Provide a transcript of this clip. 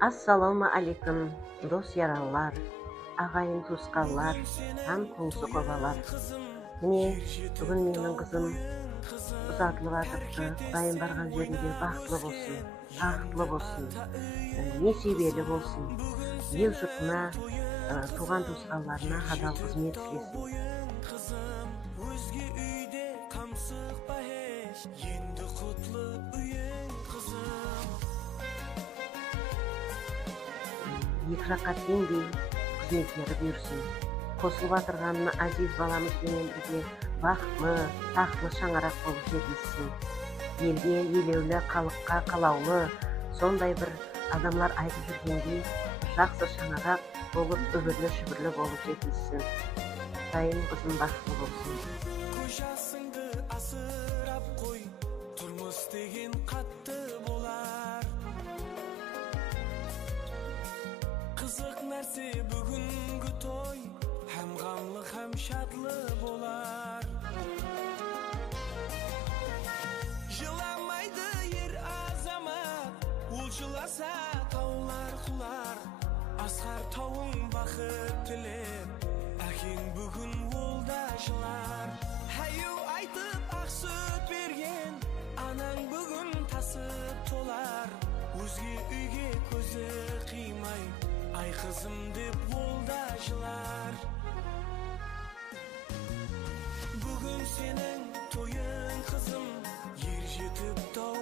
Ассаламу алейкум, дос яралар, ағайын туысқанлар, һәм қоңсы қобалар. Міне, бүгін менің қызым ұзатылып жатыпты. Құдайым барған жерінде бақытлы болсын, бақытлы болсын, несібелі болсын, ел жұртына, туған туысқанларына адал қызмет тілесін. Өзге үйде қамсық па еш, енді құтлы үйең қызым. Екі жаққа теңдей қызметтері бұйырсын. Қосылып отырғанына азиз баламызбенен бірге бақытлы, тақтылы шаңырақ болып жетілсін. Елге елеулі, халыққа қалаулы, сондай бір адамдар айтып жүргендей жақсы шаңырақ болып, үбірлі шүбірлі болып жетілсін. Құдайым қызым бақытты болсын. Көз жасыңды асырап қой, тұрмыс деген қатты болар. Қызық нәрсе бүгінгі той, һәм ғамлы һәм шатлы болар. Жыламайды ер азамат, ол жыласа таулар құлар. Асқар тауың бақыт тілеп, әкең бүгін ол да жылар. Әю айтып ақ сүт берген, анаң бүгін тасып толар. Өзге үйге көзі қимай, ай қызым деп ол да жылар. Бүгін сенің тойың қызым, ер жетіп тау